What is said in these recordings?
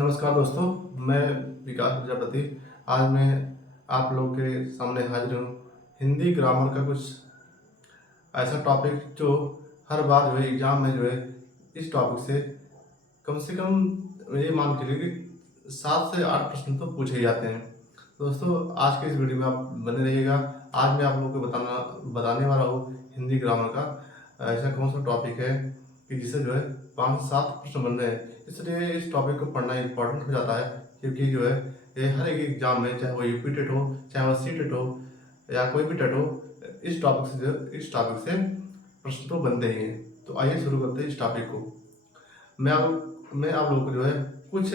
नमस्कार दोस्तों, मैं विकास प्रजापति। आज मैं आप लोग के सामने हाजिर हूँ हिंदी ग्रामर का कुछ ऐसा टॉपिक जो हर बार जो है एग्जाम में जो है इस टॉपिक से कम ये मान के चलिए कि 7 से 8 प्रश्न तो पूछे ही जाते हैं। दोस्तों, आज के इस वीडियो में आप बने रहिएगा। आज मैं आप लोगों को बताने वाला हूँ हिंदी ग्रामर का ऐसा कौन सा टॉपिक है कि जिससे जो है 5 से 7 प्रश्न बन रहे हैं। इसलिए इस टॉपिक को पढ़ना इम्पोर्टेंट हो जाता है, क्योंकि जो है ये हर एक एग्जाम में, चाहे वो यूपी टेट हो, चाहे वो सी टेट हो या कोई भी टेट हो, इस टॉपिक से प्रश्न तो बनते ही हैं। तो आइए शुरू करते हैं इस टॉपिक को। मैं आप लोगों को जो है कुछ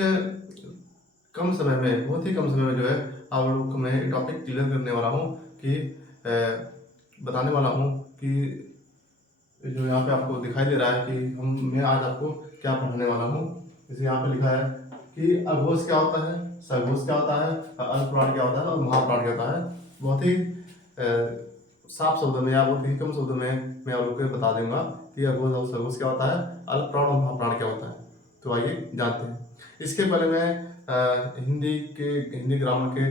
कम समय में, बहुत ही कम समय में जो है आप लोगों को मैं टॉपिक क्लियर करने वाला हूँ कि बताने वाला हूँ कि जो यहाँ पे आपको दिखाई दे रहा है कि मैं आज आपको क्या पढ़ाने वाला हूँ। जैसे यहाँ पे लिखा है कि अघोष क्या होता है, सघोष क्या होता है, अल्पप्राण क्या होता है और महाप्राण क्या होता है। बहुत ही साफ शब्दों में या बहुत ही कम शब्दों में मैं आप लोग को बता दूंगा कि अघोष और सघोष क्या होता है, अल्पप्राण और महाप्राण क्या होता है। तो आइए जानते हैं। इसके पहले मैं हिंदी ग्रामर के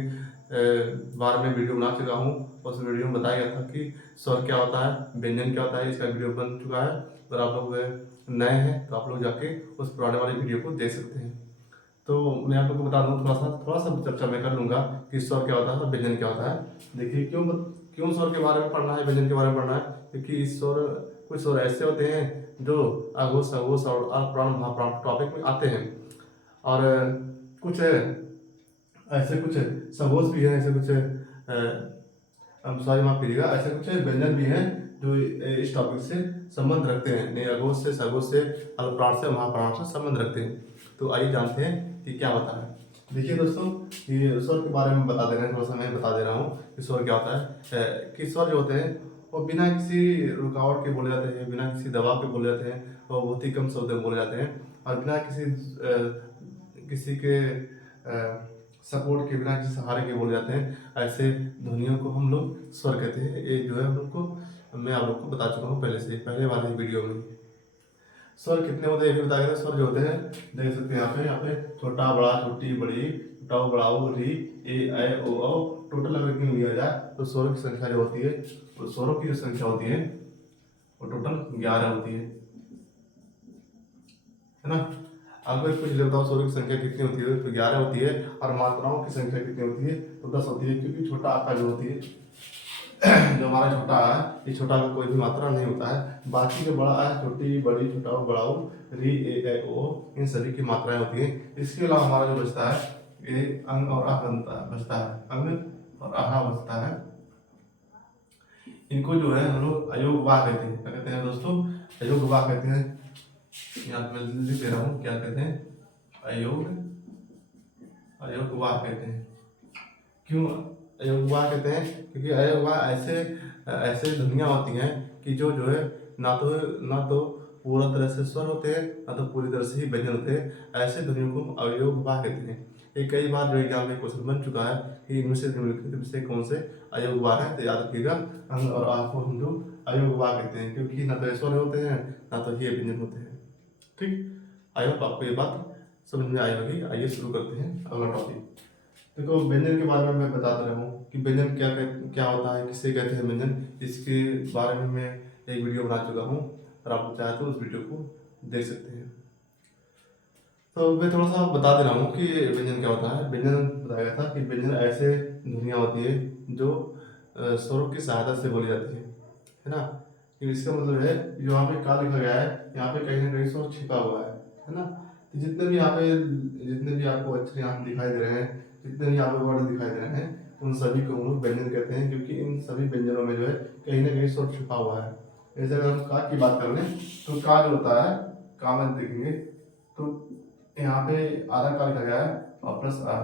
बारे में वीडियो बना चुका हूँ। उस वीडियो में बताया गया था कि स्वर क्या होता है, व्यंजन क्या होता है। इसका वीडियो बन चुका है। अगर आप लोग नए हैं तो आप लोग जाके उस पुराने वाले वीडियो को देख सकते हैं। तो मैं आप लोग को बता दूँ, थोड़ा सा चर्चा मैं कर लूँगा कि स्वर क्या होता है और व्यंजन क्या होता है। देखिए, क्यों स्वर के बारे में पढ़ना है, व्यंजन के बारे में पढ़ना है, क्योंकि कुछ स्वर ऐसे होते हैं जो अघोष, सघोष और अल्पप्राण महाप्राण टॉपिक में आते हैं। और कुछ ऐसे कुछ सघोष भी है, ऐसे कुछ सॉरी माफ कीजिएगा, ऐसे कुछ व्यंजन भी हैं जो इस टॉपिक से संबंध रखते हैं। अघोष से, सघोष से, अल्पप्राण से, महाप्राण से संबंध रखते हैं। तो आइए जानते हैं कि क्या होता है। देखिए दोस्तों, ये स्वर के बारे में बता दे रहे हैं, थोड़ा सा मैं बता दे रहा हूँ कि स्वर क्या होता है। कि स्वर जो होते हैं वो बिना किसी रुकावट के बोले जाते हैं, बिना किसी दबाव के बोले जाते हैं, और बहुत ही कम शब्द में बोले जाते हैं, और बिना किसी के सपोर्ट के, बिना किसी सहारे के बोले जाते हैं। ऐसे ध्वनियों को हम लोग स्वर कहते हैं। ये जो है हम लोग को, मैं आप लोग को बता चुका हूँ पहले वाले वीडियो में। स्वर कितने होते हैं ये भी बताया गया। स्वर जो होते हैं देख सकते हैं यहाँ पे छोटा, बड़ा, छोटी, बड़ी, टाउ, बड़ाऊ, री, ए, ऐ, ओ, औ। टोटल अगर गिन लिया जाए तो स्वरों की संख्या जो होती है, तो स्वरों की जो संख्या होती है वो टोटल 11 होती है ना। अगर कुछ बताओ स्वरों की संख्या कितनी होती है, तो 11 होती है। और मात्राओं की संख्या कितनी होती है, तो 10 होती है। क्योंकि छोटा आकार जो होती है, जो हमारा छोटा है, ये छोटा का कोई भी मात्रा नहीं होता है। बाकी जो बड़ा है, छोटी, बड़ी, छोटा, बड़ाऊ, री, ए, ओ, इन सभी की मात्राएं होती हैं। इसके अलावा हमारा जो बचता है, ये अंग और आह बचता है, अंग और आहा बचता है। इनको जो है हम लोग अयोग वाह कहते हैं। क्या कहते हैं दोस्तों? अयोग वाह कहते हैं। यहाँ पे मैं लिख दे रहा हूँ, क्या कहते हैं? अयोग वाह कहते हैं। क्यों अयोग वाह कहते हैं? क्योंकि अयोग वाह ऐसे ध्वनियाँ होती हैं कि जो है ना तो पूरा तरह से स्वर होते हैं, ना तो पूरी तरह से ही व्यंजन होते हैं। ऐसे ध्वनियों को हम अयोग वाह कहते हैं। ये कई बार जो एग्जाम में क्वेश्चन बन चुका है कि इनमें से निम्नलिखित से कौन से अयोग वाह है। तो याद रखिएगा, अंग और आह को हम लोग अयोग वाह कहते हैं, क्योंकि ना तो स्वर होते हैं, ना तो ये व्यंजन होते हैं। ठीक, आई होप आपको ये बात समझ में आई होगी। आइए शुरू करते हैं अगला टॉपिक। देखो, व्यंजन के बारे में मैं बताता रहा हूँ कि व्यंजन क्या होता है, किसे कहते हैं व्यंजन। इसके बारे में मैं एक वीडियो बना चुका हूँ, और आप चाहे तो उस वीडियो को देख सकते हैं। तो मैं थोड़ा सा बता दे रहा हूँ कि व्यंजन क्या होता है। व्यंजन बताया गया था कि व्यंजन ऐसे ध्वनियाँ होती है जो स्वरों की सहायता से बोली जाती है ना। कि इसका मतलब है, जो यहाँ पे का लिखा गया है, यहाँ पे कहीं ना कहीं स्वर छिपा हुआ है ना। तो जितने भी आपको अक्षर यहाँ पे दिखाई दे रहे हैं, जितने भी यहाँ पे वर्ड दिखाई दे रहे हैं, उन सभी को हम लोग व्यंजन कहते हैं, क्योंकि इन सभी व्यंजनों में जो है कहीं ना कहीं स्वर छिपा हुआ है। जैसे अगर हम का की बात कर लें, तो का जो होता है, का में देखेंगे तो यहाँ पे आधा का लिखा गया है और प्लस आ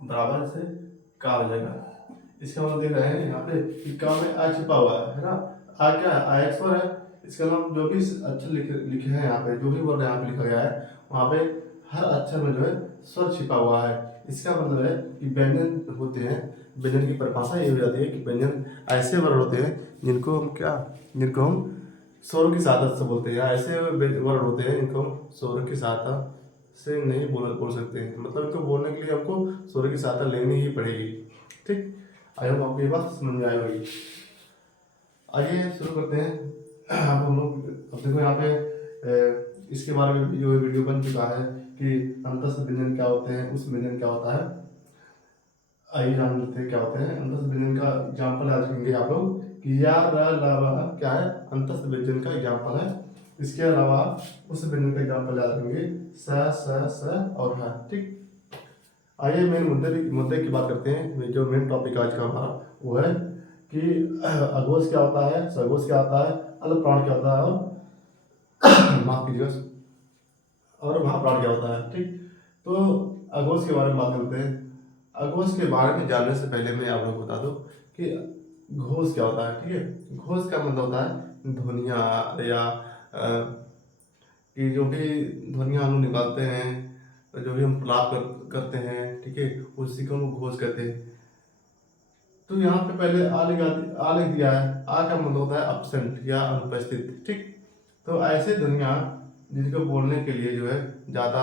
बराबर से का हो जाएगा। इसका मतलब देख रहे हैं यहाँ पे कि का में आ छिपा हुआ है ना। आ क्या है? आ एक स्वर है। इसका मतलब जो भी अक्षर लिखे हैं यहाँ पे, जो भी वर्ड यहाँ पे लिखा गया है, वहाँ पे हर अक्षर में जो है स्वर छिपा हुआ है। इसका मतलब है कि व्यंजन होते हैं, व्यंजन की परिभाषा ये हो जाती है कि व्यंजन ऐसे वर्ड होते हैं जिनको हम स्वरों की सहायता से बोलते हैं, या ऐसे वर्ड होते हैं जिनको हम स्वरों की सहायता से नहीं बोल सकते हैं, मतलब इनको बोलने के लिए हमको स्वर की सहायता लेनी ही पड़ेगी। ठीक, आई होप आपको ये बात समझ में आई होगी। आइए शुरू करते हैं। अब हम लोग अब देखो यहाँ पे इसके बारे में जो वीडियो बन चुका है कि अंतस्थ व्यंजन क्या होते हैं, उस व्यंजन क्या होता है। आइए जान लेते हैं क्या होते हैं। अंतस्थ व्यंजन का एग्जाम्पल आज देखेंगे आप लोग कि या र ल व क्या है, अंतस्थ व्यंजन का एग्जाम्पल है। इसके अलावा उस व्यंजन का एग्जाम्पल याद रखेंगे स और ह। ठीक, आइए मेन मुद्दे की बात करते हैं। जो मेन टॉपिक आज का हमारा वो है कि अघोष क्या होता है, सघोष क्या होता है, अल्प प्राण क्या होता है और माफ कीजिएगा, और महाप्राण क्या होता है। ठीक, तो अघोष के बारे में बात करते हैं। अघोष के बारे में जानने से पहले मैं आप लोग को बता दूं कि घोष क्या होता है। ठीक है, घोष का मतलब होता है ध्वनियाँ या कि जो भी ध्वनियाँ हम लोग निकालते हैं, जो भी हम प्रलाप करते हैं, ठीक है, उसी को हम लोग घोष कहते हैं। तो यहाँ पे पहले आ लिख दिया है। आ का मतलब होता है absent या अनुपस्थित। ठीक, तो ऐसे ध्वनियाँ जिनको बोलने के लिए जो है ज़्यादा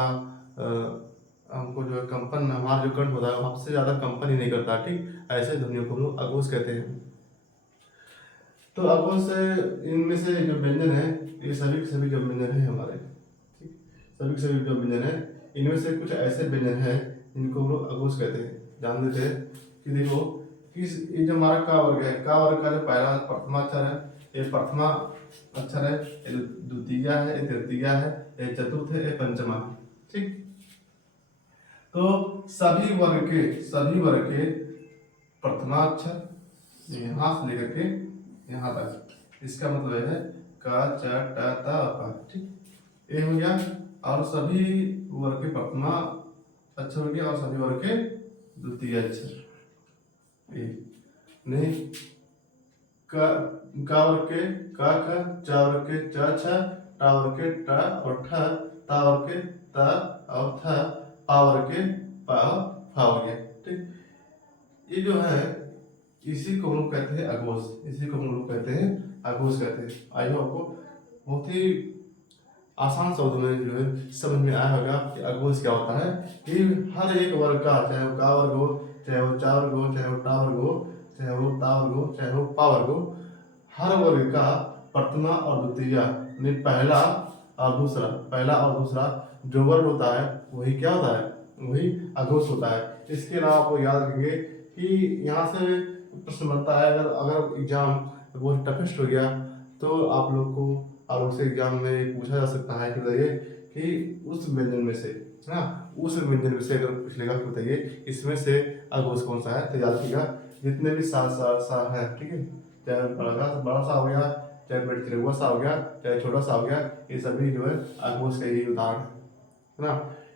हमको जो है कंपन में हमारा जो कंठ होता है हमसे ज़्यादा कंपन ही नहीं करता। ठीक, ऐसे ध्वनियों को हम लोग अघोष कहते हैं। तो अघोष इनमें से जो व्यंजन है, ये सभी के सभी जो व्यंजन है हमारे, ठीक, सभी के सभी जो व्यंजन है, इनमें से कुछ ऐसे व्यंजन है जिनको हम लोग अघोष कहते हैं। जान लेते हैं कि देखो कि ये जो हमारा का वर्ग है, का वर्ग का जो पहला प्रथमा अक्षर है, ये प्रथमा अक्षर है, ये द्वितीय है, ये तृतीय है, ये चतुर्थ है, ये पंचमा है। ठीक, तो सभी वर्ग के प्रथमा अक्षर यहाँ से लेकर के यहाँ तक, इसका मतलब है का च ट त प। ठीक, ये हो गया। और सभी वर्ग के प्रथमा अक्षर हो गया और सभी वर्ग के द्वितीय अक्षर नहीं। का वर्ग के का ख, च वर्ग के च छ, टा वर्ग के ट और ठ, ता वर्ग के त और थ, पा वर्ग के प और फा हो गया। ठीक, ये जो है इसी को हम लोग कहते हैं अघोष, इसी को हम लोग कहते हैं अघोष कहते हैं। आई होप आपको बहुत ही आसान शब्द में जो है समझ में आया होगा कि अघोष क्या होता है। कि हर एक वर्ग का, चाहे वो का वर्ग हो, चाहे वो चा वर्ग हो, चाहे वो टा वर्ग हो, चाहे वो ता वर्ग हो, चाहे वो पा वर्ग हो, हर वर्ग का प्रथमा और द्वितीय में पहला और दूसरा जो वर्ग होता है वही क्या होता है, वही अघोष होता है। इसके अलावा आपको याद रखेंगे कि यहाँ से प्रश्न बनता है, अगर एग्जाम बहुत टफेस्ट हो गया तो आप लोग को और उसे एग्जाम में पूछा जा सकता है कि बताइए कि उस व्यंजन में से, है ना, उस व्यंजन में से अगर पूछ लेगा कि बताइए इसमें से अघोष कौन सा है, तो याद रखिएगा जितने भी सा है, ठीक है, चाहे बड़ा सा हो गया, चाहे पेट सा हो गया, चाहे छोटा सा हो गया, ये सभी जो है अघोष का ही उदाहरण है ना।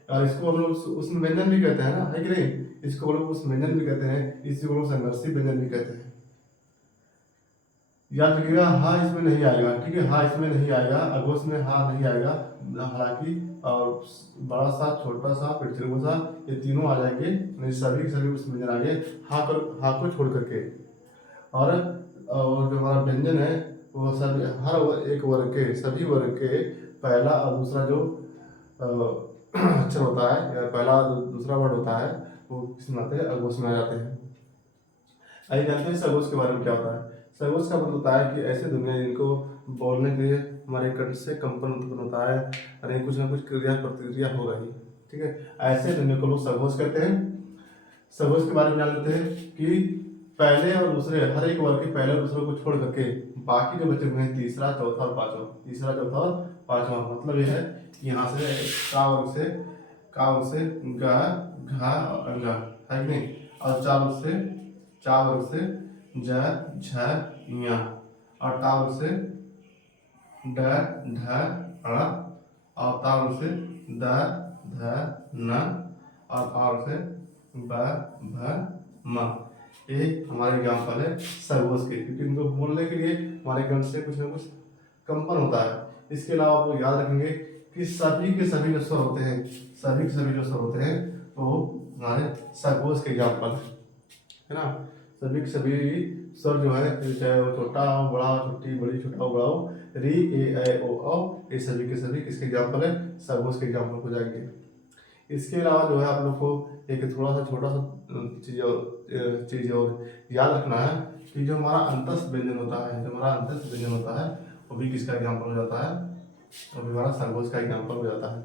और इसको हम लोग उसमें व्यंजन भी कहते हैं ना, है कि नहीं, इसको हम लोग उस व्यंजन भी कहते हैं, इसी को हम लोग संघर्षी व्यंजन भी कहते हैं। याद रखिएगा हाँ इसमें नहीं आएगा। ठीक है, हाँ इसमें नहीं आएगा, अघोष में हाँ नहीं आएगा। हालांकि और बड़ा सा, छोटा सा, पिछड़े सा, ये तीनों आ जाएंगे, नहीं सभी सभी उसमें व्यंजन आएंगे हाँ को छोड़ करके। और जो हमारा व्यंजन है वो सभी हर एक वर्ग के, सभी वर्ग के पहला और दूसरा जो अक्षर होता है या पहला दूसरा वर्ड होता है वो किस में आते हैं, अघोष में आ जाते हैं। आइए जानते हैं सघोष के बारे में क्या होता है। सघोष का मतलब होता है कि ऐसे ध्वनियाँ जिनको बोलने के लिए हमारे कंठ से कंपन उत्पन्न होता है, अरे कुछ ना कुछ क्रिया प्रतिक्रिया हो रही। ठीक है, ऐसे ध्वनियों को लोग सघोष कहते हैं। सघोष के बारे में जान लेते हैं कि पहले और दूसरे हर एक वर्ग के पहले और दूसरे को छोड़ करके बाकी जो बचे हुए हैं तीसरा चौथा और पांचवा, मतलब यह है कि यहाँ से का वर्ग से ग, घ और अंगा, है कि नहीं, और चा वर्ग से ज, झ, ञ, और टा वर्ग से ड, ढ, ण, और ता वर्ग से द, ध, न, और पा वर्ग से ब, भ, म। ये हमारे एग्जाम्पल है सघोष के, क्योंकि इनको बोलने के लिए हमारे कंठ से कुछ ना कुछ कंपन होता है। इसके अलावा आप लोग याद रखेंगे कि सभी के सभी जो स्वर होते हैं, वो हमारे सघोष के एग्जाम्पल है ना। सभी के सभी स्वर जो है, चाहे वो छोटा हो, बड़ा हो, छोटी बड़ी, छोटा हो, बड़ा हो, री, ए, ऐ, ओ, औ, ये सभी के सभी किसके एग्जाम्पल है, सघोष के एग्जाम्पल हो जाएंगे। इसके अलावा जो है आप लोग को एक थोड़ा सा छोटा सा चीज़ और याद रखना है कि जो हमारा अंतस्थ व्यंजन होता है, जो हमारा अंतस्थ व्यंजन होता है वो भी किसका एग्जाम्पल हो जाता है, वो भी हमारा सरगोश का एग्जाम्पल हो जाता है।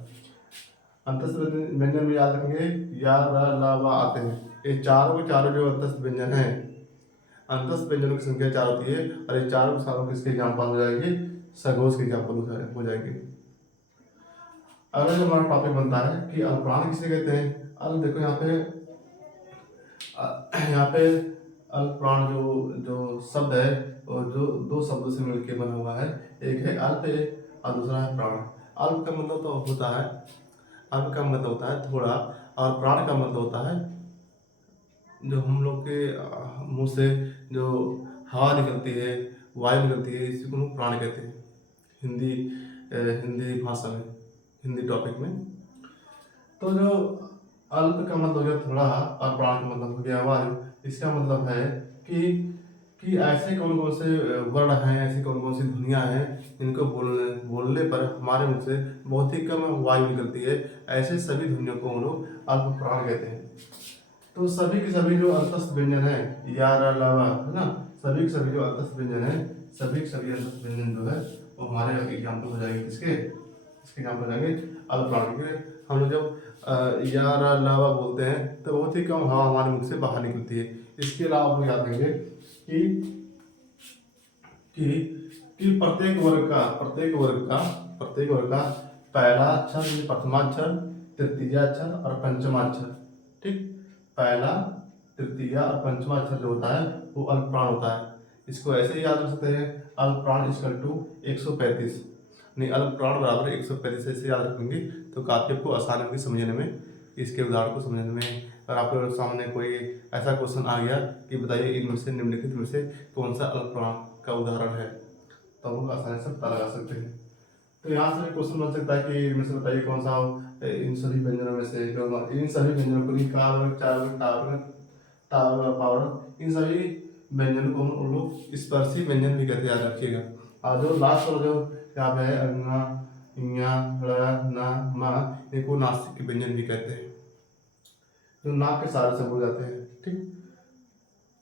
अंतस्थ व्यंजन में याद रखेंगे या, र, ल, व आते हैं। ये चारों के चारों जो अंतस्थ व्यंजन हैं, अंतस्थ व्यंजनों की संख्या 4 होती है और ये चारों के चारों किसके एग्जाम्पल हो जाएंगे, सरगोश के एग्जाम्पल हो जाएंगे। अगला जो हमारा टॉपिक बनता है कि अल्पप्राण किसे कहते हैं। अब देखो यहाँ पे अल्पप्राण जो जो शब्द है वो जो दो शब्दों से मिलकर बना हुआ है, एक है अल्प और दूसरा है प्राण। अल्प का मतलब तो होता है, अल्प का मतलब होता है थोड़ा, और प्राण का मतलब होता है जो हम लोग के मुंह से जो हवा निकलती है, वायु निकलती है, इसी को हम लोग प्राण कहते हैं हिंदी भाषा में, हिंदी टॉपिक में। तो जो अल्प का मतलब हो गया थोड़ा और प्राण का मतलब हो गया वायु। इसका मतलब है कि ऐसे कौन कौन से वर्ण हैं, ऐसी कौन कौन सी ध्वनियाँ हैं जिनको बोलने पर हमारे मुंह से बहुत ही कम वायु निकलती है, ऐसे सभी ध्वनियों को हम लोग अल्प प्राण कहते हैं। तो सभी के सभी जो अंतस्थ व्यंजन है या, र, ल, व है ना, सभी के सभी जो अंतस्थ व्यंजन है, सभी के सभी अंतस्थ व्यंजन जो है वो हमारे एग्जाम्पल हो जाएंगे किसके एग्जाम्पल हो जाएंगे अल्प प्राण के। हम लोग जब या, र, ल, व बोलते हैं तो बहुत ही कम हवा हमारे मुख से बाहर निकलती है। इसके अलावा आप लोग याद रखेंगे कि प्रत्येक वर्ग का पहला अक्षर यानी प्रथमाक्षर, तृतीय अक्षर और पंचमाक्षर, ठीक, पहला, तृतीय और पंचमा अक्षर जो होता है वो अल्पप्राण होता है। इसको ऐसे ही याद रख सकते हैं, अल्पप्राण इक्वल टू 135, नहीं अल्पप्राण बराबर 135, ऐसे याद रखेंगे तो काफी आपको आसानी होगी समझने में, इसके उदाहरण को समझने में। अगर आपके सामने कोई ऐसा क्वेश्चन आ गया कि बताइए इनमें से निम्नलिखित में से कौन सा अल्पप्राण का उदाहरण है, तो हम लोग आसानी से पता लगा सकते हैं। तो यहाँ से क्वेश्चन बन सकता है कि इनमें से बताइए कौन सा इन सभी व्यंजनों में से, इन सभी व्यंजनों को पावर, इन सभी व्यंजनों को हम लोग स्पर्शी व्यंजन भी कहते हैं, याद रखिएगा। और जो लास्ट वाला जो क्या है अंगा, इंगा, ड़, न, म, इनको नासिक के व्यंजन भी कहते हैं, जो नाक के सहारे से बोल जाते हैं, ठीक।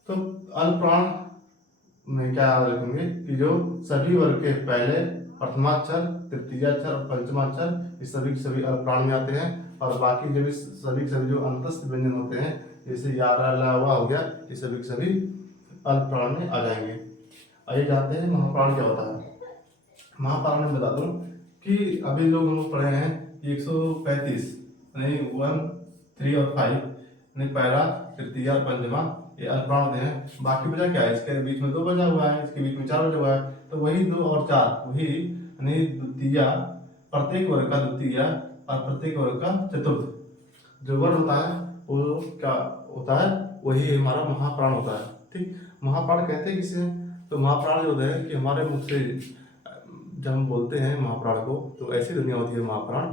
तो अल्पप्राण में क्या याद रखेंगे कि जो सभी वर्ग के पहले प्रथमाक्षर, तृतीयाक्षर और पंचमाक्षर इस सभी सभी अल्पप्राण में आते हैं, और बाकी जो सभी जो अंतस्थ व्यंजन होते हैं जैसे या, र, ल, व हो गया, ये सभी सभी अल्पप्राण में आ जाएंगे। आइए जानते हैं महाप्राण क्या होता है। महाप्राण में बता दूं कि अभी लोग हम लोग पढ़े हैं 135 नहीं 1, 3 और 5 नहीं, पहला, तृतीय और पंचमा ये अल्पप्राण होते हैं। बाकी बचा क्या है, इसके बीच में 2 बचा हुआ है, इसके बीच में 4 बचा हुआ है, तो वही 2 और 4 वही यानी द्वितीय, प्रत्येक वर्ग का द्वितीय और प्रत्येक वर्ग का चतुर्थ जो वर्ग होता है वो क्या होता है, वही हमारा महाप्राण होता है, ठीक। महाप्राण कहते हैं किसे, तो महाप्राण जो होता है कि हमारे मुख से जब हम बोलते हैं महाप्राण को तो ऐसी दुनिया होती है महाप्राण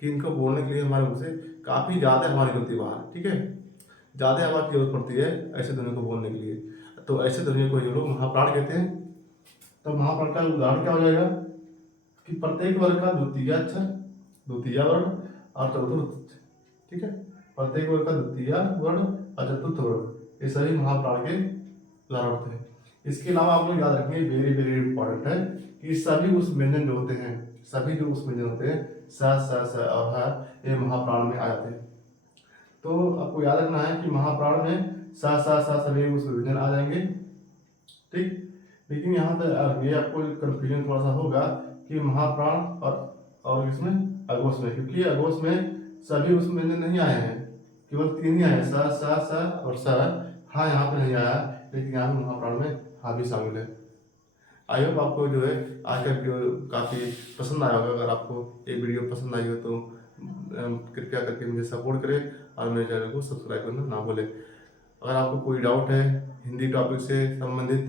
कि इनको बोलने के लिए हमारे मुख से काफ़ी ज़्यादा हवा निकलती है बाहर, ठीक है, ज़्यादा हवा की जरूरत पड़ती है ऐसे ध्वनि को बोलने के लिए, तो ऐसे ध्वनि को ये लोग महाप्राण कहते हैं। तो महाप्राण का उदाहरण क्या हो जाएगा कि प्रत्येक वर्ग का द्वितीय अक्षर, द्वितीय वर्ण और चतुर्थ, ठीक है, प्रत्येक वर्ग का द्वितीय वर्ण और चतुर्थ वर्ण ये सभी महाप्राण के उदाहरण होते हैं। इसके अलावा आप लोग याद रखेंगे वेरी वेरी इंपॉर्टेंट है कि सभी उस व्यंजन जो होते हैं, सभी जो उस व्यंजन होते हैं स और ह ये महाप्राण में आ जाते हैं। तो आपको याद रखना है कि महाप्राण में स सभी उस व्यंजन आ जाएंगे, ठीक। लेकिन यहाँ पे ये आपको कंफ्यूजन थोड़ा सा होगा कि महाप्राण और इसमें अघोष में, क्योंकि अघोष में सभी उस व्यंजन नहीं आए हैं, केवल 3 ही आए हैं, स और स। हाँ यहाँ पे नहीं आया, लेकिन यहाँ पे महाप्राण में हाँ भी शामिल है। आई होप आपको जो है आज का वीडियो काफ़ी पसंद आया होगा। अगर आपको ये वीडियो पसंद आई हो तो कृपया करके मुझे सपोर्ट करें और मेरे चैनल को सब्सक्राइब करना ना भूलें। अगर आपको कोई डाउट है हिंदी टॉपिक से संबंधित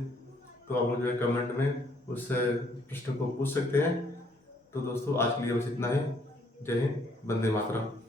तो आप लोग जो है कमेंट में उस प्रश्न को पूछ सकते हैं। तो दोस्तों आज के लिए बस इतना ही। जय हिंद, वंदे मातरम।